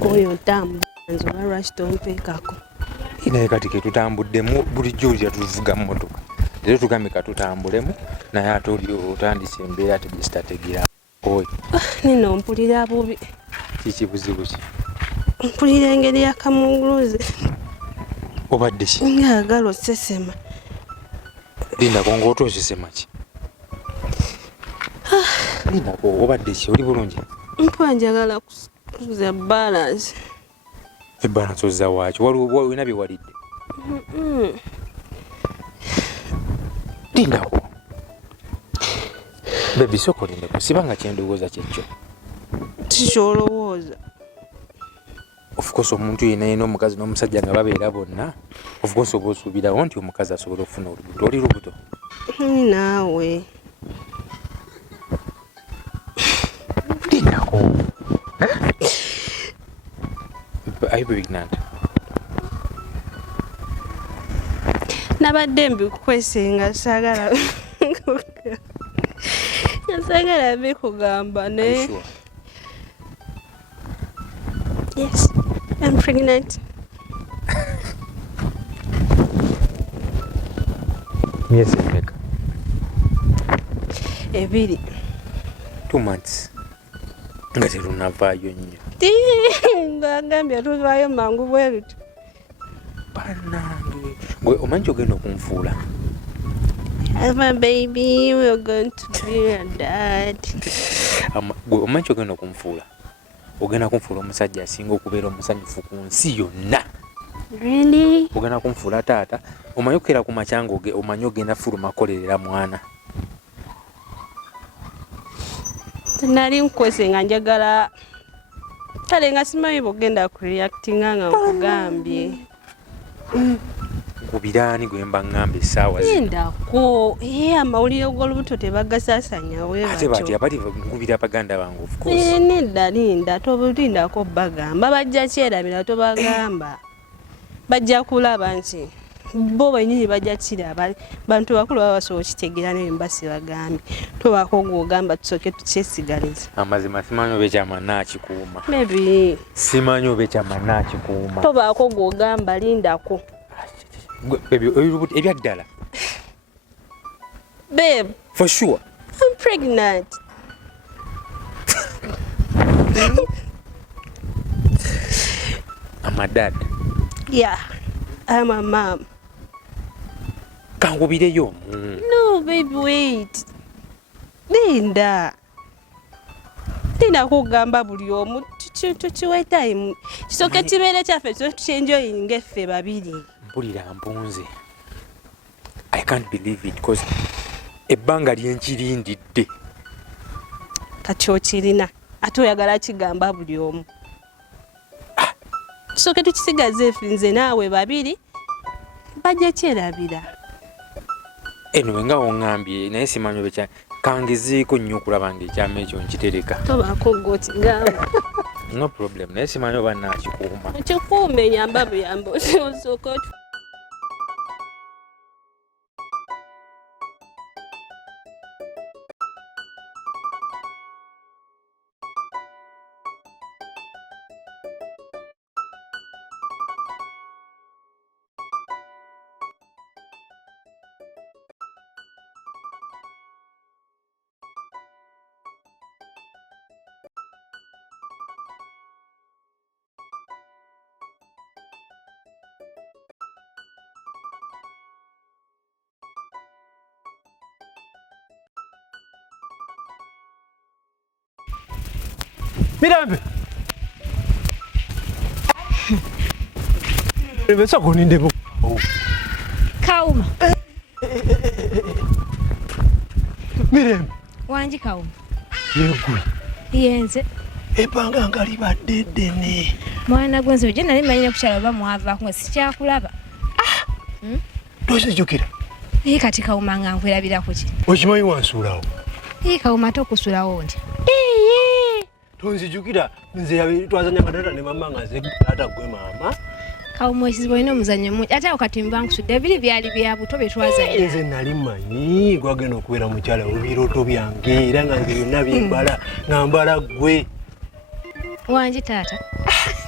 Oyo tambu nzola lwaki tompeekako. Naye kati ke tutambuddemu bulijjo olya tuvuga mu mmotoka. Leero tugambye ka tutambulemu naye ate oli otandise embeera zitategeera. Oyo. Nino mpulira bubi. Kiki buzibu ki? Mpulira engeri y'akamunguluze. Obadde ki? Njagala osesema. Lindako ng'otoosesema ki? Lindako obadde ki? Oli bulungi? Mpa njagala kuza balance. Ebalance ozza waaki? Waliwo olina bye walidde? Lindako. Baby soko lindako sibanga kyendowooza kyekyo. Tikyolowooza. Of course omuntu yenna omukazi n'omusajja nga babeera bonna. Of course oba osuubirawo nti omukazi asobola okufuna olubuto. Oli lubuto? Naawe. Lindako. Are you pregnant? Nabadde mbikwesenga saagala. Saagala bikugamba ne. Sure. Yes, I'm pregnant. Yes, Emeka. Ebiri. 2 months. Nga terunavaayo nnyo. Ngagambye tuvaayo mangu bweruti. Bannange. Gwe omanyi ogenda okunfuula. I'm a baby, we're going to be a dad. Gwe omanyi ogenda okunfuula. Ogenda kunfuula omusajja asinga okubeera omusanyufu ku nsi yonna. Really? Ogenda kunfuula taata. Omanyi okukeera ku makyanga omanyi ogenda fuluma kolerera mwana. Nali nkwesenga njagala. Kale nga simanyi bw'ogenda kureactinga nga nkugambye. Nkubiraani gwe mba ngamba essaawa zino. Lindako. Amawulire g'olubuto tebagasaasanya we batyo. Ate bati abali nkubira baganda bange of course. Nedda linda tobulindako bagamba. Bajja kyerabira tobagamba. Bajja kulaba nti bo bennyini bajja kiraba. Bantu bakulu baba basobola okitegeera naye mbasi bagambye. Tobaako gw'ogamba tusooke tukyesigalize. Amazima simanyi oba ekyama naakikuuma. Maybe. Simanyi oba ekyama naakikuuma. Tobaako gw'ogamba lindako. Ebya ddala. Babe. For sure. I'm pregnant. I'm a dad. Yeah. I'm a mom. Kangubireyo. No, baby, wait. Linda. Linda kugamba buli omu tukiwe time. Kisooke kibeere kyaffe tukyenjoyinga effe babiri. Mpulira mpunze. I can't believe it because ebbanga lyenkirindidde. Kati okirina. Ate oyagala kigamba buli omu. Kisooke tukisigaze effe nze naawe babiri. Bajja kyerabira. Eno nga oŋŋambye naye simanyi oba ekya kangezeeko nnyo okulaba ng'ekyama ekyo nkitereka. Tobaako gw'okigamba. No problem. Naye simanyi oba naakikuuma. Kikuume nyamba buyamba osooka Mirambe. Rebesa kuninde bu. Kauma. Mirambe. Wanji kauma. Yegwe. Yenze. Epanga ngali badede ne. Mwana gwenze je nali manyine kukyala ba mwava ko sikyakulaba. Doze jukira. Kati kauma ngankwirabira kuki. Okimanyi wansulawo. Kauma tokusulawo ndi. Tonzijukira nze yabe twazanya kadata ne mama ngaze ata gwe mama. Kauma ekizibu ino muzanyo mungi ate okatimba nkusudde biri byali bya buto betwazanya. Nze nali manyi gwagenda okubeera mukyala obiroto byange era nga nze byonna byembala ngambala gwe. Wanji tata.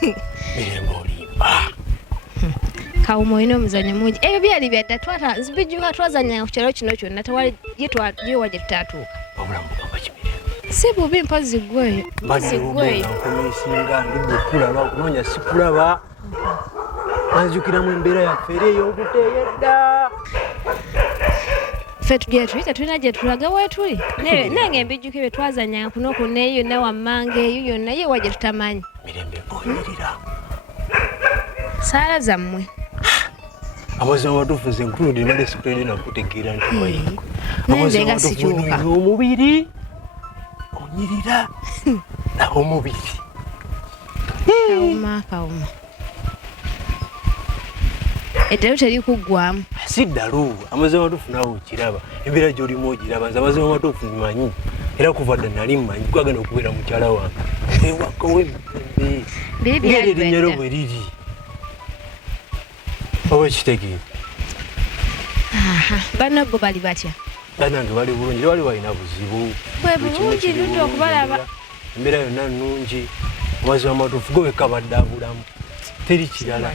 Mirembe olimba. Kawuma olina omuzannyo mungi. Ebyo byali byadda bijjuka twazannyanga ku kyalo kino kyonna tewali gyewa gye tutatuuka. Obulamu bugamba kimirembe. Si bubi mpozi ggweyo. Mpozi ggweyo. Nkomesinga ndudde okulaba okunoonya sikulaba. Anzijukiramu embeera yaffe eri ey'obuteeya edda. Ffe tugenda tuyita tulina gye tulaga weetuli. Nange mbijjuka ebyo twazannyanga kuno kuno eyo yonna wammanga eyo yonna yeewa gye tutamanyi. Mirembe ng'onyirira. Saala zammwe. Amazima amatuufu nze nkuludde mbadde sikuteedde nakutegeera nti bayiko. Nenze nga sikyuka. Omubiri onyirira omubiri. Kawuma. Eddalo terikuggwamu. Si ddalo amazima amatuufu naawe okiraba embeera gy'olimu ogiraba nze amazima amatuufu mmanyi era kuva dda nali mmanyi kwagenda okubeera mukyala wange ewaka w'emirembe ng'erinnya lyo bwe riri oba ekitegeera. Banno bo bali batya? Bannange bali bulungi tewali balina buzibu. Bwe bulungi ludde okubalaba. Embeera yonna nnungi amazima amatuufu go wekka badde abulamu teri kirala.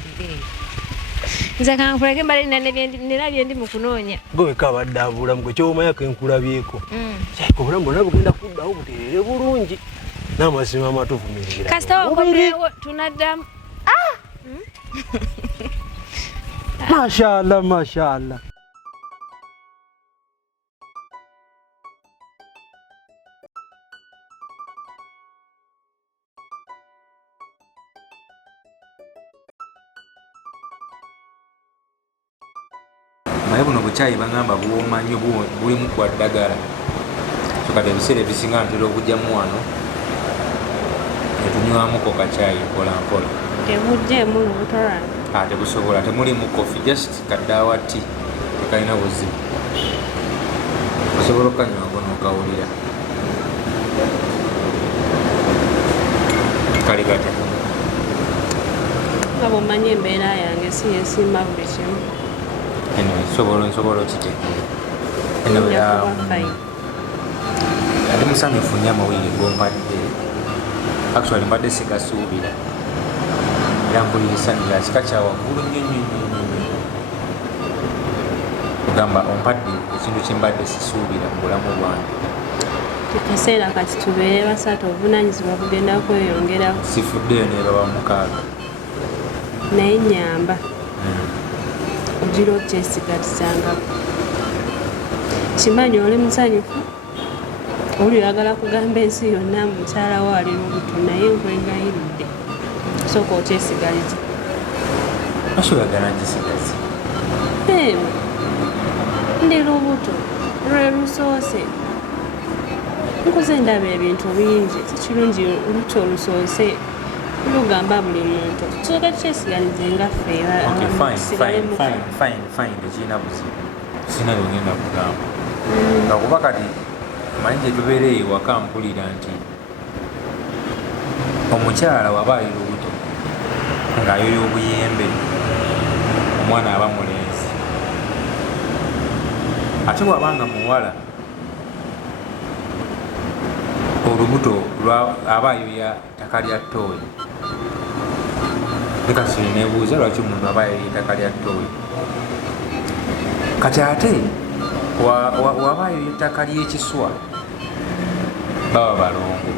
Nze kankuleke mbale nina byendi mu kunoonya. Go wekka badde abulamu gwe kyomanya kenkulabyeko. Obulamu bwonna bugenda kuddawo buteerere bulungi n'amazima amatuufu mirira. Kasita wakomewo tunaddamu. Mashallah, mashallah. Naye buno bukyayi bagamba buwooma nnyo bulimu kwa ddagala. So kati ebiseera ebisinga ntera okujjamu wano ne tunywamuko kacyayi mpola mpola. Tebuggyemu lubuto lwange. Tebusobola temulimu kofi just kaddaawa ti tekalina buzibu. Osobola okukanywago n'okawulira. Kali kati. Nga bw'omanyi embeera yange si yeesiima buli kimu. Nsobola okitegeera. Ate musanyufu nnyo amawulire g'ompadde. Actually mbadde sigasuubira. Era mpulirisanira kika kya waggulu nnyo. Ogamba ompadde ekintu kye mbadde sisuubira mu bulamu bwange. Ekiseera kati tubeere basatu obuvunaanyizibwa bugenda kweyongeraho. Sifuddeyo neebaba 6. Naye nnyamba. Ogira okyesigatizangako. Kimanyi oli musanyufu. Oli oyagala kugamba ensi yonna mukyala wo ali lubuto naye nkwegayiridde. Sooka okyesigaliza. Lwaki oyagala nkisigazi? Ndi lubuto lwe lusoose. Nkuze ndaba ebintu bingi si kirungi olubuto olusoose lugamba buli muntu. Tusooke tukyesigalize nga ffe. Fine tekirina buzibu. Sina byogenda kugamba. Nga kuba kati manyi gye tubeera ewaka mpulira nti omukyala waba ali lubuto ng'ayoya obuyembe omwana aba mulenzi. Ate bw'abanga muwala olubuto aba ayoya ttaka lya ttooyi. Nekasiri neebuuza lwaki omuntu aba ayoya ettaka lya ttooyi. Kati ate waba ayoya ettaka ly'ekiswa baba balongo.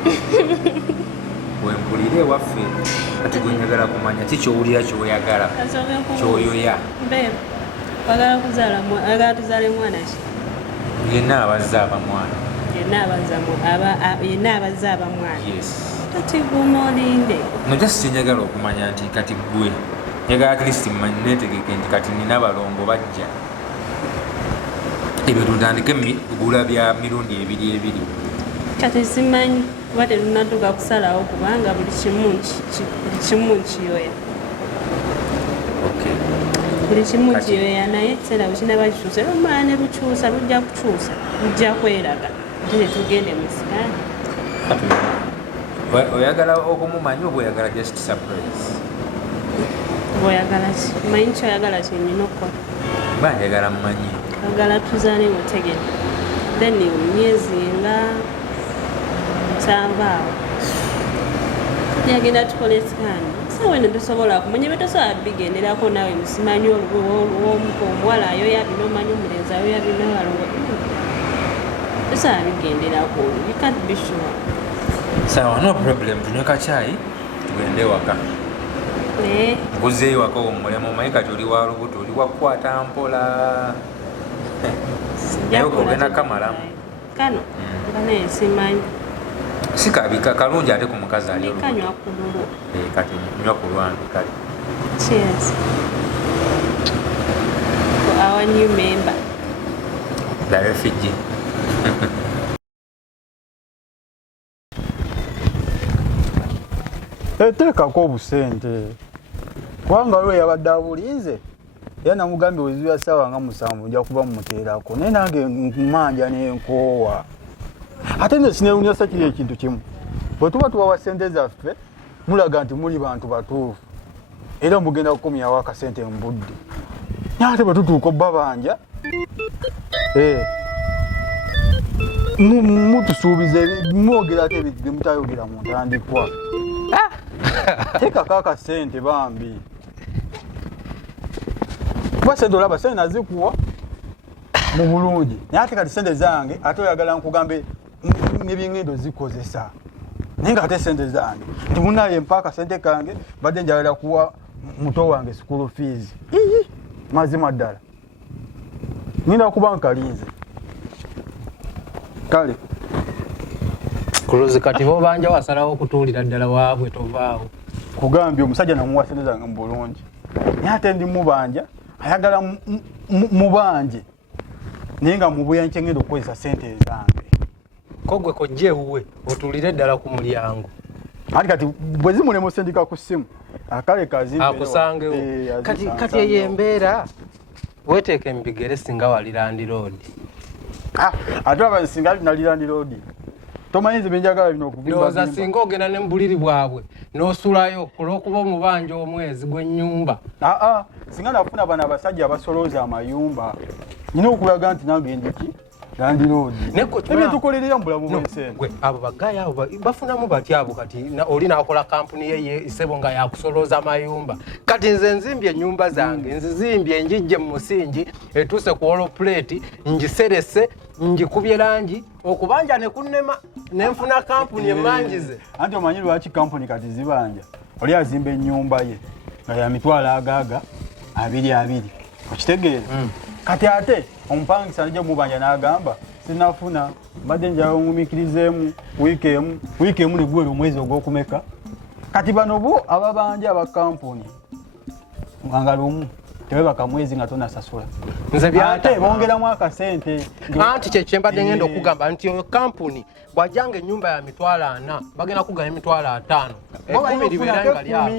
Wempulire ewaffe kati gwe njagala kumanya ki ky'owulira ky'oyagala ky'oyoya. Oyagala tuzaale mwana ki? Yenna abazza abamwana. Yenna abazza abamwana. Yes. Kati guma olinde. No just njagala okumanya nti kati gwe njagala at least neetegeke nti kati nina balongo bajja. Ebyo tutandike bigula bya mirundi ebiri. Kati simanyi kuba tetunadduka kusalawo kubanga buli kimu nkiyoya. Buli kimu kiyoya naye ekiseera bwe kinaba kikyusa era omala ne lukyusa lujja kukyusa lujja kweraga ate netugende mu sikaani. Oyagala okumumanya oba oyagala just surprise? Oyagala ki? Manyi kyoyagala kyenyina okukola. Ba njagala mmanyi. Oyagala tuzaale mutegere then myezi nga 7 awo yagenda tukole sikaani so wena tosobola kumanya betosobola bigenderako nawe musimanyi omuwala ayoya bino omanyi omulenzi ayoya bino walongo tosobola bigenderako you can't be sure. Sawa, no problem, tunywe kachai tugende waka. Nguzeeyo waka omulemo omanyi kati oli wa lubuto oli wakukwata mpola naye ogenda kamalamu kano bane simanyi sikabika kalungi ate ku mukazi ali kanywa kululu kati nywa ku lwange kale. Cheers for our new member, the refugee. Eteekako obusente kubanga lwe yabadde abulinze era namugambye weziya ssaawa nga 7 nja kuba mumuteerako naye nange mmanja n'enkoowa ate nze sineewunyisa kiri ekintu kimu bwe tuba tubawa ssente zaffe mulaga nti muli bantu batuufu era mugenda kukomyawo akasente mu budde naye ate bwe tutuuka obba banja mutusuubiza mwogera ate bye mutayogera mu ntandikwa. Teekako akasente bambi kuba sente olaba sente nazikuwa mu bulungi naye ate kati sente zange ate oyagala nkugambe n'ebyengendo zikozesa naye nga ate sente zange nti munaye mpa akasente kange badde njagala kuwa muto wange school fees mazima ddala ngenda kuba nkalinze kale Kulozi kati bo banja wasalawo okutuulira ddala waabwe tovaawo kugambye omusajja namuwa sente zange mu bulungi naye ate ndi mubanja ayagala mubanje naye nga mubuyanke ngenda okukozesa sente zange kogwe kojjewuwe otuulire ddala ku mulyango ati kati bwe zimulema osendika ku ssimu akale kazimbe akusangewo kati eyo embeera weteeka emibigere singa wali landiroodi ate aba singa nali landiroodi tomanyi nze benjagala bino okuvimba singa ogenda ne mbuliri bwabwe n'osulayo olw'okuba omubanja omwezi gw'ennyumba singa nafuna bano abasajja abasolooza amayumba nina okulaga nti nange ndiki landiroodi ebyetukolerera mu bulamu bw'ensi abo bagaya abo bafunamu bati abo kati oli n'akola kampuni ye isebo nga yakusolooza amayumba kati nze nzimbye ennyumba zange nzizimbye njijje mu musingi etuuse ku olopuleeti ngiserese ngikubye langi okubanja ne kunnema nenfuna kampuni emanjize anti omanyi lwaki kampuni kati zibanja oli azimba ennyumba ye nga ya mitwalo agaaga 2 okitegeera kati ate omupangisa najja mubanja n'agamba sinafuna mbadde njala ngumikirizeemu wiiki emu ne guwera omwezi ogw'okumeka kati bano bo ababanja aba kampuni nga lumu tebebaka mwezi nga tonasasula ate bongeramu akasente anti kyembadde ngenda okugamba nti oyo kampuni bwajjanga ennyumba ya mitwalo 4 bagenda kugaya emitwalo 5 ekumi libeeranga lyawo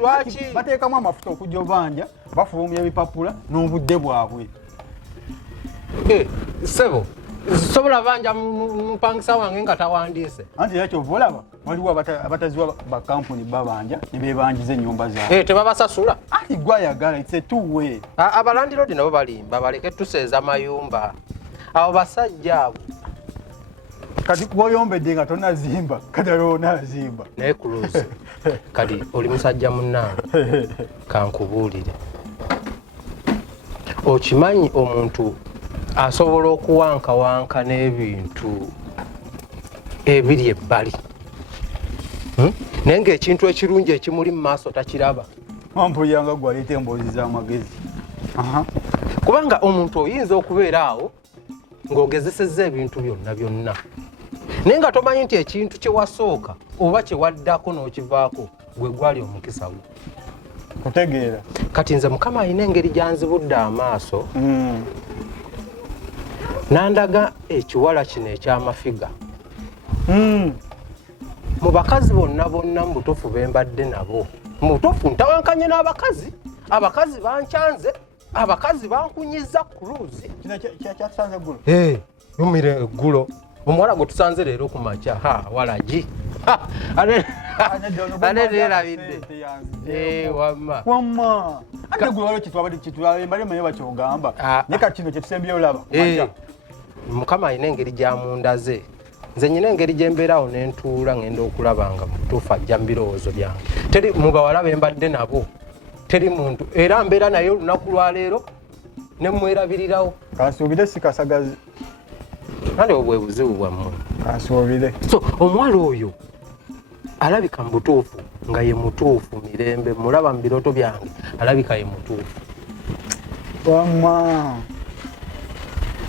lwaki bateekamu amafuta okujja obanja bafulumya ebipapula n'obudde bwabwe sebo sobola banja mupangisa wange nga tawandiise anti era kyova olaba waliwo abataziwa bakampuni babanja ne bebanjiza ennyumba zaabwe tebabasasula anti gwayagala it's a two-way abalandiroodi nabo balimba baleke tuseeza mayumba abo basajja abo kati bwoyombedde nga tonazimba kati aliwo nazimba naye Kulozi kati oli musajja munnange kankubuulire okimanyi omuntu asobola okuwankawanka n'ebintu ebiri ebbali naye ng'ekintu ekirungi ekimuli mu maaso takiraba wampuyanga gwaleeta emboozi z'amagezi kubanga omuntu oyinza okubeera awo ng'ogezesezza ebintu byonna naye nga tomanyi nti ekintu kye wasooka oba kye waddako n'okivaako gwe gwali omukisa gwo kutegeera kati nze Mukama alina engeri gyanzibudde amaaso nandaga ekiwala kino ekyamafiga mu bakazi bonna mu butuufu be mbadde nabo mu butuufu ntawankanye n'abakazi abakazi bankyanze abakazi bankunyiza Kulozi kyasanze eggulo yumire eggulo omuwala gwe tusanze leero ku makya walagi ate neerabidde wamma ate gwe waliwo kitwabadde bakyogamba naye kati kino kyetusembyeyo olaba Mukama alina engeri gyamundaze nze nyina engeri gyembeerawo nentuula ngenda okulaba nga mutuufu ajja mu birowoozo byange teri mubawala bembadde nabo teri muntu era mbeera naye olunaku lwa leero ne mwerabirirawo kansuubire sikasagazi nale obwe buzibu bwammwe kansuubire so omuwala oyo alabika mutuufu nga ye mutuufu mirembe mulaba mu birooto byange alabika ye mutuufu wamma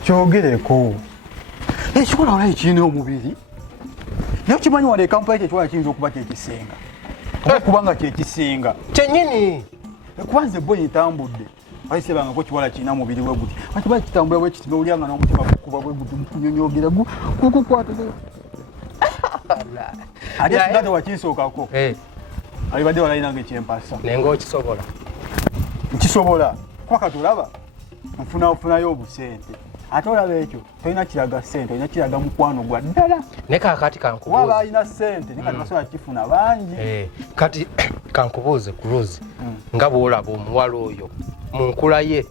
kyogereko ekikola walayi kirina omubiri naye okimanyi wala ekampala kyekiwala kiyinza okuba kyekisinga kubanga kyekisinga kyennyini kubanze bo yetambudde ayisebangako kiwala kirina mubiri we guti akiba kitambula bwe kitime olyanga n'omutima gukuba bwe guti kunyonyogera gukukwata ate sigate wakinsookako alibadde walayinanga ekyempasa naye ngaokisobola nkisobola kuba kati olaba nfunayo obusente ate olaba ekyo tolina kiraga sente olina kiraga mukwano gwa ddala ne kakati kankubuuze waba alina sente naye kati basobola kifuna bangi kati kankubuuze ku Rozi nga bw'olaba omuwala oyo mu nkula ye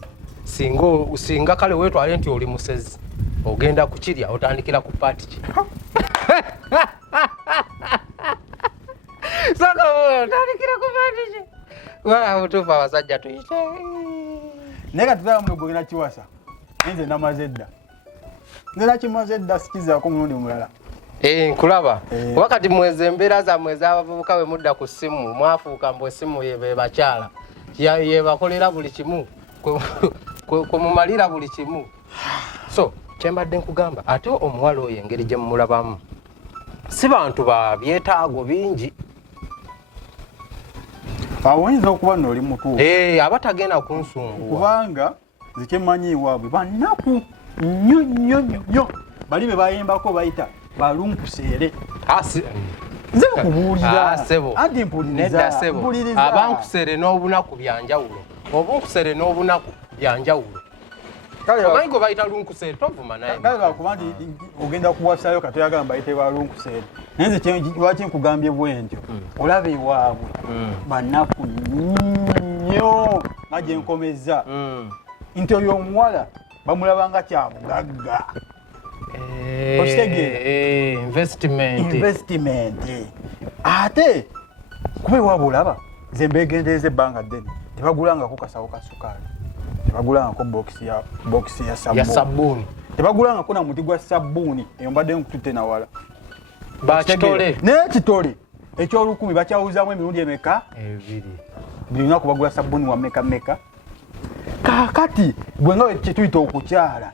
singa kale weetwale nti oli musezi ogenda kukirya otandikira ku paati ki saka otandikira ku paati ki wala butuufu abasajja tuyite naye kati tulaba muno gwogenda kiwasa nze namaze dda nze nakimaze dda sikizaako mulundi mulala nkulaba oba kati mweze embeera zammwe ez'abavubuka bwe mudda ku ssimu mwafuuka mbu essimu ye bakyala yebakolera buli kimu kwe mumalira buli kimu so kyembadde nkugamba ate omuwala oyo engeri gye mumulabamu si bantu ba byetaago bingi awo oyinza okuba nno oli mutuufu abatagenda kunsunguwa kubanga zikyemanyi waabwe bannaku nnyo bali be bayimbako bayita balunkuseere nze nkubuulira anti mpuliriza abankuseere n'obunaku byanjawulo obunkuseere n'obunaku byanjawulo omanyi gwe bayita lunkuseere tovuma naye kale bakuba nti ogenda kuwasayo katoyagamba bayite balunkuseere naye nze lwaki nkugambye bwe ntyo olaba ewaabwe bannaku nnyo nga gye nkomeza nti oyo omuwala bamulabanga kyabugagga investment ate kuba ewaabwe olaba nze mbegendereza ebbanga ddene tebagulangako kasawo ka sukaali tebagulangako bokisi ya sabbuuni tebagulangako na muti gwa sabbuuni eyo mbadde nkututte nawala bakitole naye kitole ekyolukumi bakyawuzaamu emirundi emeka buli lunaku bagula sabbuuni wa meka kakati gwenga kyetuyita okukyala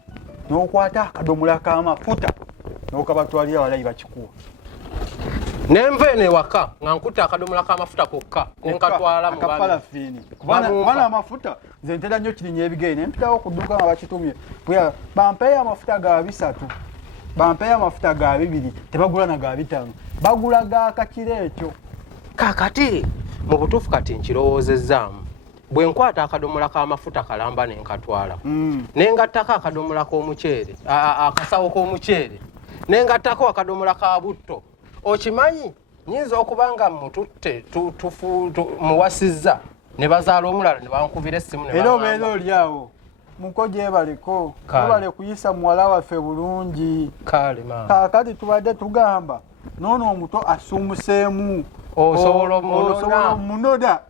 n'okwata akadomola k'amafuta n'okabatwalira walayi bakikuwa nenva eno ewaka nga nkutta akadomola k'amafuta kokka nenkatwala mukapalafiini kubana amafuta nze ntera nnyo kirinya ebigere nempitawo okudduka nga bakitumye bampeeyo amafuta ga 3 bampeeyo amafuta ga 2 tebagula na ga 5 bagula ga kakiro ekyo kakati mu butuufu kati nkirowoozezaamu bwe nkwata akadomola k'amafuta kalamba nenkatwala nengattako akadomola k'omuceere akasawo k'omuceere nengattako akadomola ka butto okimanyi nyinza okuba mututte muwasizza ne bazaala omulala ne bankubira essimu era obeera oli awo muko gyebaleko tubale kuyisa muwala waffe bulungi kaakati tubadde tugamba noono omuto asumuseemu osobola omunoda